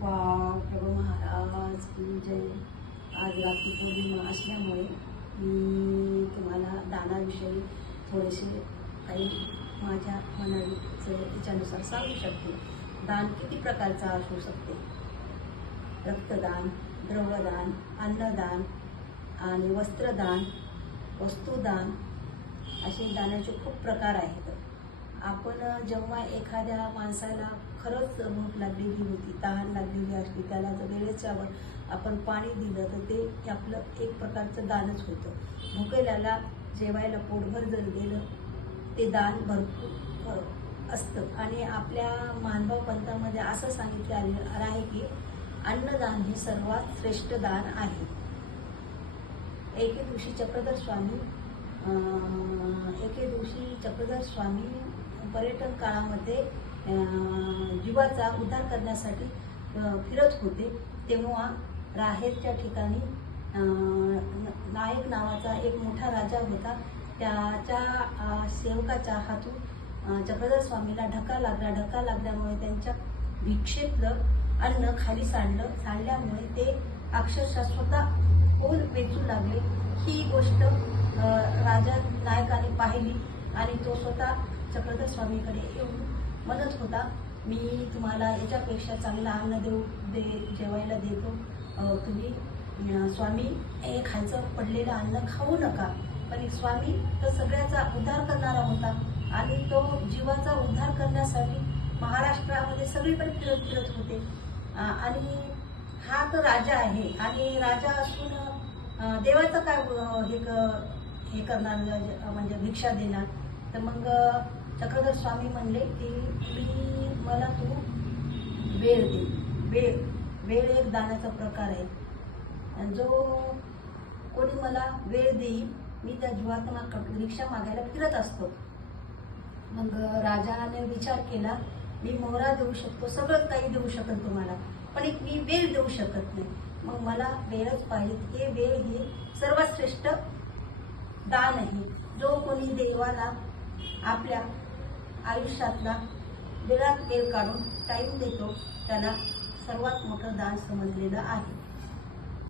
कृपा प्रभू महाराज की जय। आज रात्री पौर्णिमा असल्यामुळे मी तुम्हाला दानाविषयी थोडेसे काही माझ्या मनाचे इच्छानुसार सांगू शकते। दान किती प्रकारचा असू शकते? रक्तदान, द्रव्यदान, अन्नदान आणि वस्त्रदान, वस्तुदान असे दानाचे खूप प्रकार आहेत। आपण जेव्हा एखाद्या माणसाला खरंच भूक लागलेली होती, तहान लागलेली असते, त्याला जर वेळेच्यावर आपण पाणी दिलं तर ते आपलं एक प्रकारचं दानच होतं। भुकेल्याला जेवायला पोटभर जर दिलं ते दान भरपूर असतं। आणि आपल्या मानभाव पंथामध्ये असं सांगितलं आहे की अन्नदान हे सर्वात श्रेष्ठ दान आहे। एके दिवशी चक्रधर स्वामी पर्यटन काळामध्ये जीवाचा उद्धार करण्यासाठी फिरत होते। तेव्हा राहेरच्या ठिकाणी नायक नावाचा एक मोठा राजा होता। त्याच्या सेवकाच्या हातून चक्रधर स्वामीला धक्का लागल्यामुळे त्यांच्या भिक्षेतलं अन्न खाली सांडल्यामुळे ते अक्षरशः स्वतः खोल वेचू लागले। ही गोष्ट राजा नायकाने पाहिली आणि तो स्वतः चक्रधर स्वामीकडे येऊन म्हणत होता, मी तुम्हाला याच्यापेक्षा चांगलं अन्न जेवायला देतो, तुम्ही स्वामी हे खायचं पडलेलं अन्न खाऊ नका। पण स्वामी तर सगळ्याचा उद्धार करणारा होता आणि तो जीवाचा उद्धार करण्यासाठी महाराष्ट्रामध्ये सगळीकडे फिरत होते। आणि हा तर राजा आहे आणि राजा असून देवाचं काय हे करणार, म्हणजे भिक्षा देणार? तर मग चक्रधर स्वामी म्हणले की मला तू वेळ दे। वेळ एक दानाचा प्रकार आहे। जो कोणी मला वेळ देईल मी त्या जीवात्मा भिक्षा मागायला फिरत असतो। मग राजाने विचार केला, मी मोहरा देऊ शकतो, सगळं काही देऊ शकत तुम्हाला, पण एक मी वेळ देऊ शकत नाही। मग मला वेळच पाहिजे। हे वेळ हे सर्वात श्रेष्ठ दान आहे। जो कोणी देवाला आपल्या आयुष्यातला वेळात वेळ काढून टाईम देतो त्याला सर्वात मोठं दान समजलेलं आहे।